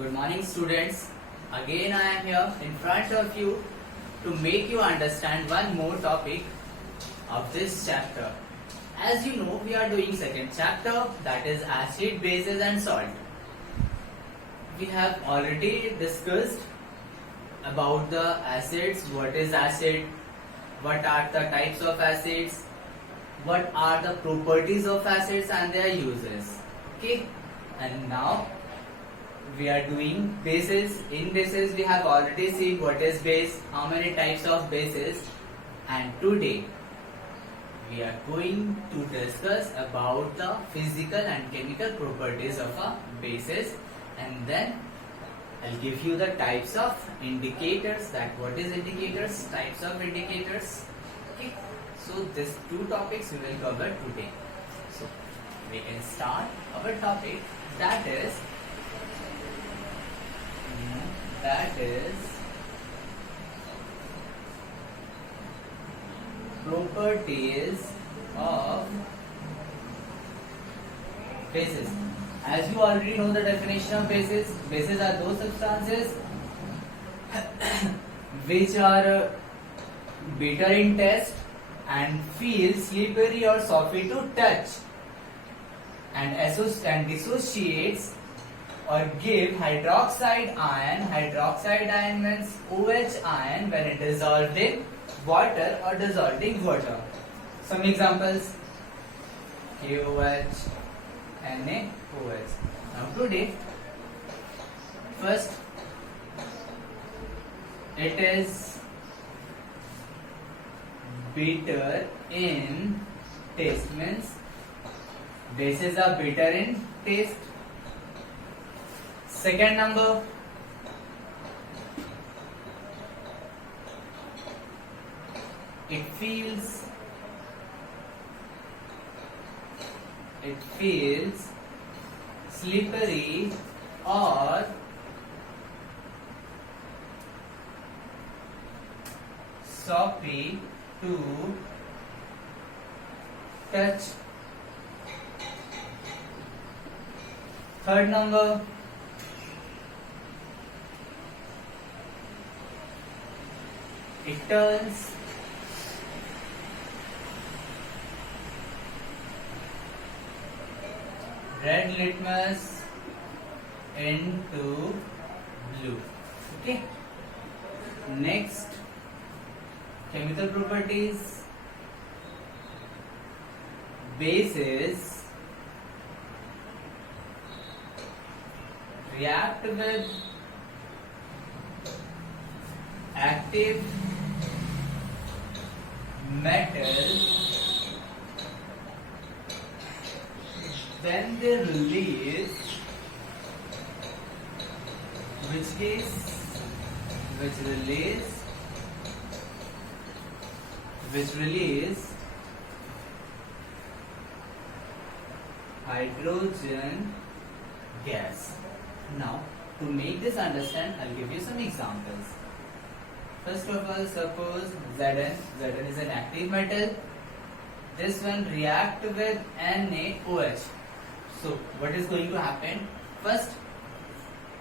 Good morning, students. Again, I am here in front of you to make you understand one more topic of this chapter. As you know, we are doing second chapter, that is acid, bases and salt. We have already discussed about the acids, what is acid, what are the types of acids, what are the properties of acids and their uses. Okay, and now we are doing bases. In bases we have already seen what is base, how many types of bases, and today we are going to discuss about the physical and chemical properties of a bases, and then I'll give you the types of indicators, that what is indicators, types of indicators. Okay, so these two topics we will cover today. So we can start our topic, that is properties of bases. As you already know the definition of bases, bases are those substances which are bitter in taste and feel slippery or soppy to touch, and dissociates or give hydroxide ion. Hydroxide ion means OH ion when it dissolved in water or dissolved in water. Some examples: KOH, NaOH. Now today, first, it is bitter in taste, means bases are bitter in taste. Second number, it feels slippery or soppy to touch. Third number, it turns red litmus into blue. Okay. Next, chemical properties. Bases react with active metal when they release which release hydrogen gas. Now, to make this understand, I'll give you some examples. First of all, suppose Zn is an active metal. This one react with NaOH. So what is going to happen? First,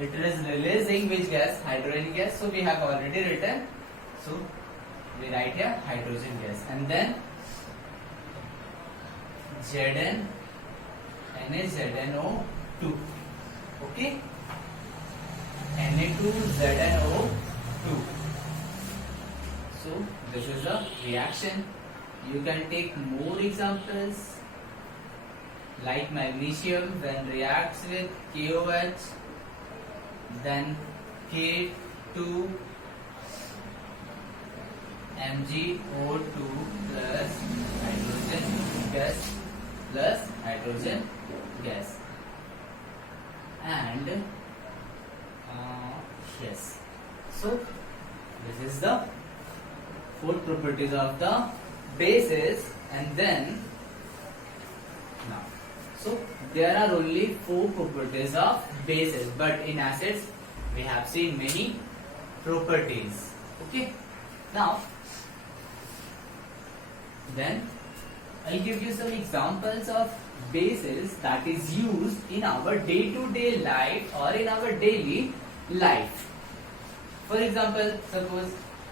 it is releasing which gas? Hydrogen gas. So we have already written. So we write here hydrogen gas, and then Zn, NaZnO2. Okay, Na2ZnO2. So this is a reaction. You can take more examples like magnesium when reacts with KOH, then K2 MgO2 plus hydrogen gas, and yes. So this is the four properties of the bases, and then now, so there are only four properties of bases, but in acids we have seen many properties. Okay, now then I'll give you some examples of basis that is used in our day-to-day life or in our daily life. For example, suppose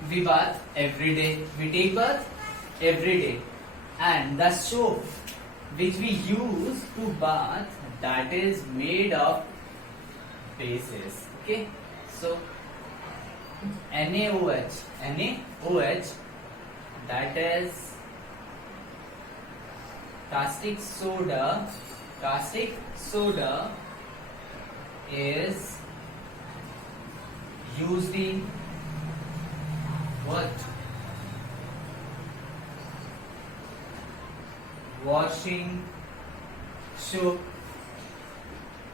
we bath every day, we take bath every day, and the soap which we use to bath, that is made of bases. Okay, so NaOH, that is caustic soda. Caustic soda is used in what? Washing soap.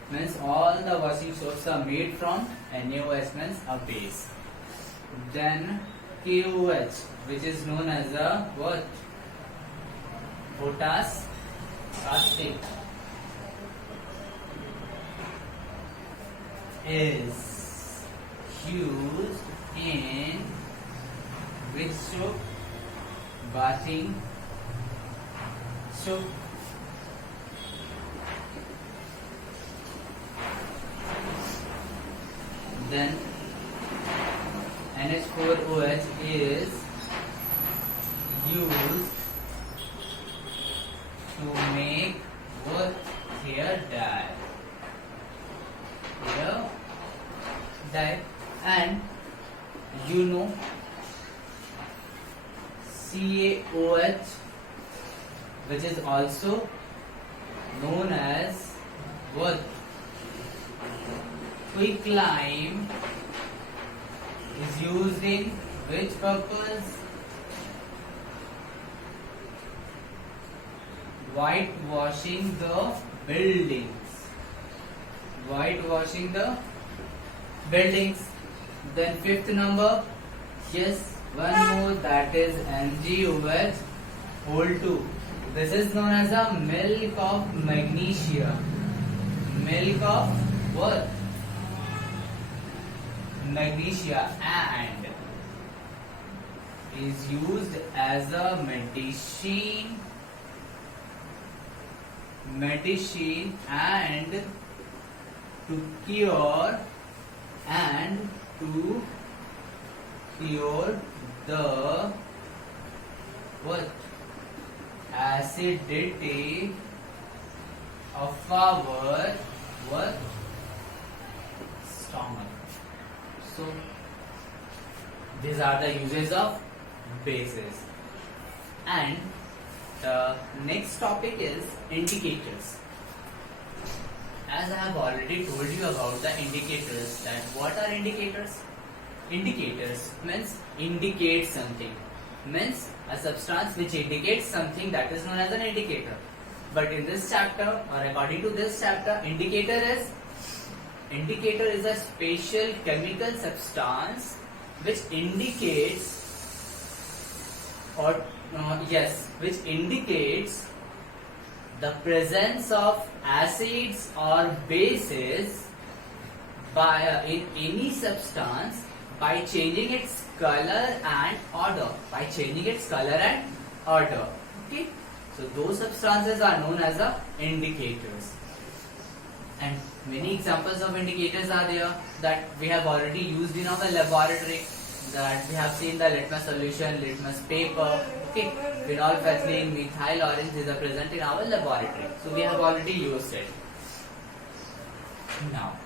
Means all the washing soaps are made from NaOH, means a base. Then KOH, which is known as a what? Potash caustic, is used in which soap? Bathing soap. Then NH4OH is used to make what? Hair dye. Hair dye. And you know CaOH, which is also known as what? Quicklime, is used in which purpose? Whitewashing the buildings. Whitewashing the buildings. Then fifth number, yes, one more, that is MgOH whole 2. This is known as a milk of magnesia. Milk of what? Magnesia, and is used as a medicine and to cure the what? Acidity of our what? Stomach. So these are the uses of bases. And the next topic is indicators. As I have already told you about the indicators, that what are indicators? Indicators means indicate something, means a substance which indicates something, that is known as an indicator. But in this chapter, or according to this chapter, indicator is a special chemical substance which indicates which indicates the presence of acids or bases in any substance by changing its color and odor. Okay, so those substances are known as the indicators. And many examples of indicators are there that we have already used in our laboratory. That we have seen the litmus solution, litmus paper, okay, phenolphthalein, methyl orange, these are present in our laboratory. So we have already used it. Now,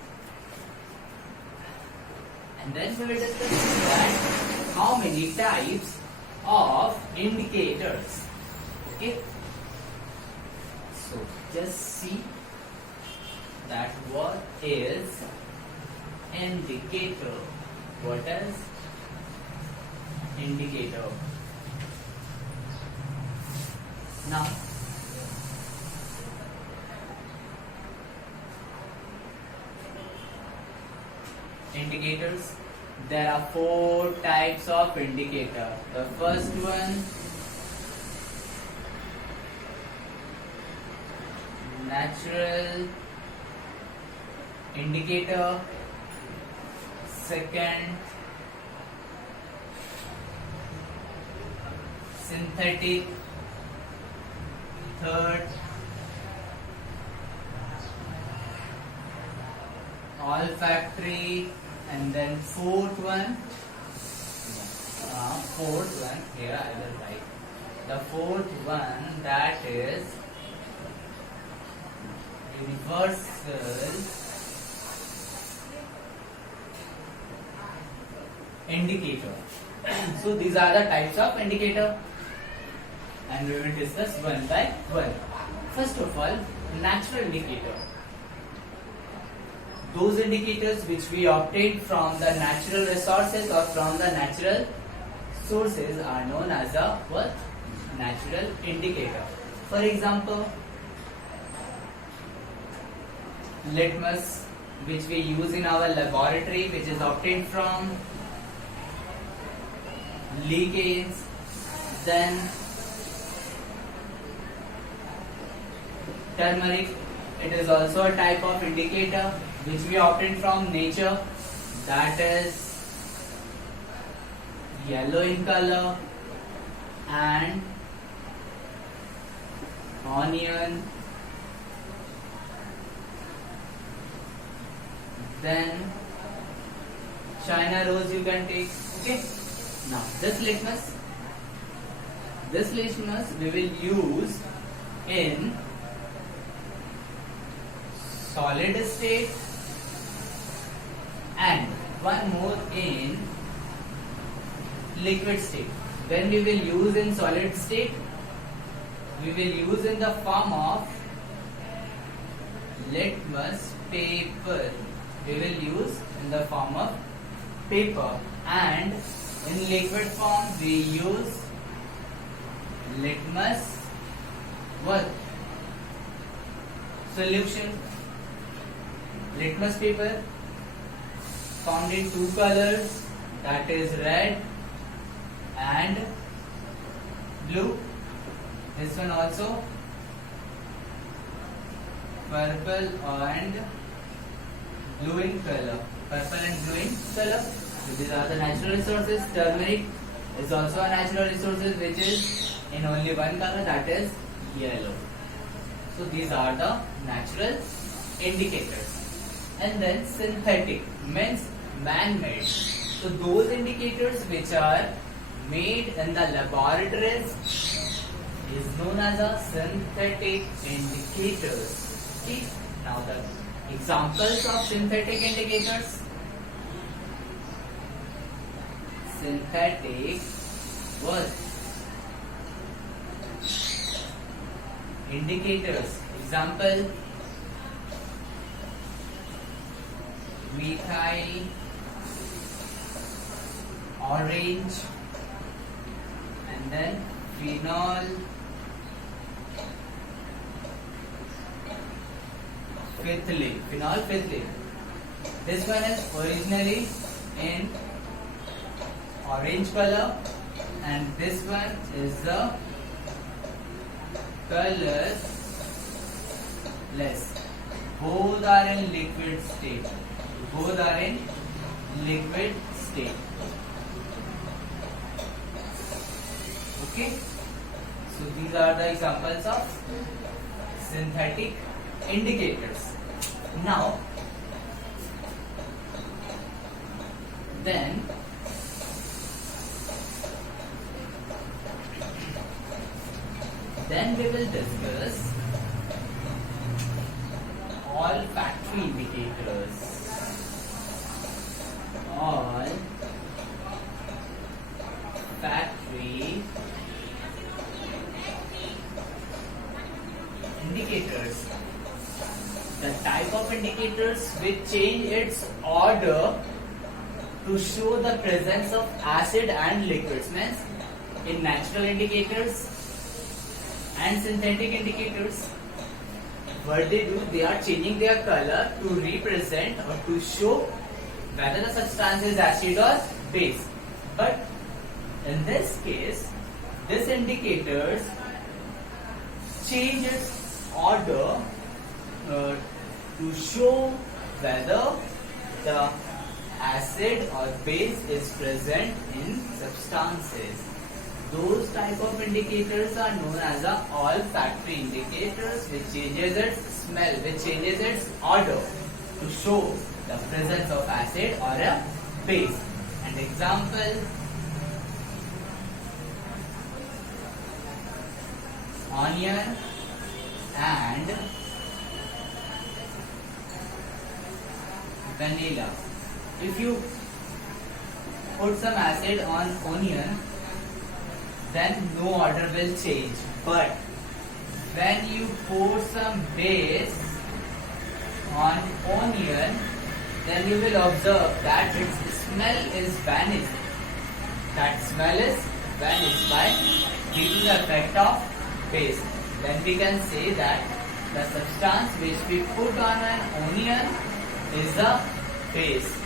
and then we will discuss that how many types of indicators. Okay, so just see that what is indicator. What is indicator? Now, indicators, there are 4 types of indicator. The first one, natural indicator. Second, synthetic. Third, olfactory, and then fourth one here I will write the fourth one, that is universal indicator. So these are the types of indicator, and we will discuss one by one. First of all, natural indicator. Those indicators which we obtain from the natural resources or from the natural sources are known as a what? Natural indicator. For example, litmus, which we use in our laboratory, which is obtained from leachate. Then turmeric, it is also a type of indicator which we obtain from nature, that is yellow in color. And onion, then China rose you can take. Okay, now this litmus we will use in solid state, and one more in liquid state. When we will use in solid state, we will use in the form of litmus paper. We will use in the form of paper, and in liquid form we use litmus what? Solution. Litmus paper found in two colors, that is red and blue. This one also purple and blue in color. Purple and blue in color. So these are the natural resources. Turmeric is also a natural resources which is in only one color, that is yellow. So these are the natural indicators. And then synthetic means man-made. So those indicators which are made in the laboratories is known as a synthetic indicators. Okay. Now the examples of synthetic indicators. Synthetic what? Indicators. Example: methyl orange, and then phenol phenolphthalein. This one is originally in orange color, and this one is the colorless. Both are in liquid state. Okay. So these are the examples of synthetic indicators. Now, then we will discuss olfactory indicators. Olfactory indicators. The type of indicators which change its order to show the presence of acid and liquids. Means in natural indicators and synthetic indicators, what they do, they are changing their color to represent or to show whether the substance is acid or base. But in this case, this indicators change its order to show whether the acid or base is present in substances. Those type of indicators are known as the olfactory indicators, which changes its smell, which changes its odor. to show the presence of acid or a base. And example, onion and vanilla. If you put some acid on onion, then no order will change. But when you pour some base on onion, then you will observe that its smell is vanished. That smell is vanished by due to the effect of base. Then we can say that the substance which we put on an onion is the base.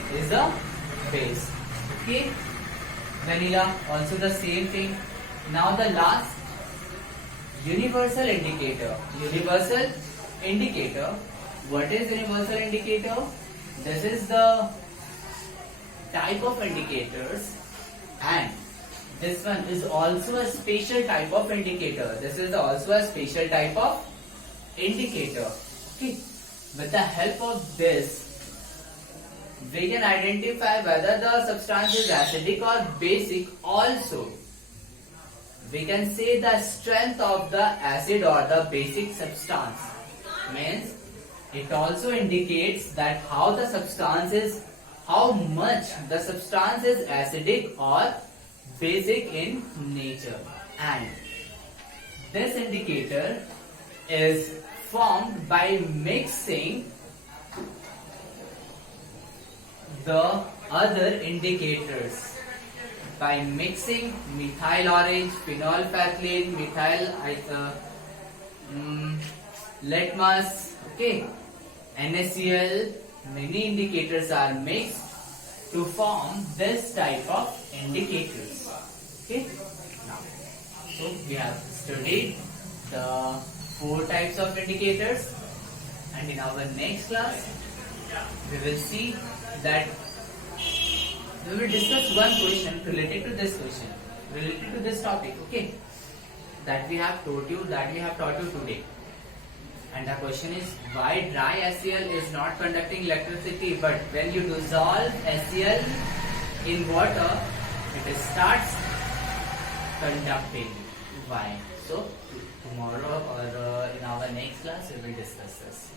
Okay. Vanilla also the same thing. Now the last, universal indicator. Universal indicator. What is universal indicator? This is the type of indicators, and this one is also a special type of indicator. This is also a special type of indicator. Okay. With the help of this, we can identify whether the substance is acidic or basic. Also, we can say the strength of the acid or the basic substance. Means it also indicates that how much the substance is acidic or basic in nature. And this indicator is formed by mixing the other indicators. By mixing methyl orange, phenolphthalein, methyl litmus, okay, NaCl, many indicators are mixed to form this type of indicators. Okay. Now, so we have studied the 4 types of indicators, and in our next class we will see that we will discuss one question related to this topic, okay, that we have taught you today. And the question is, why dry HCl is not conducting electricity, but when you dissolve HCl in water, it starts conducting. Why? So tomorrow or in our next class we will discuss this.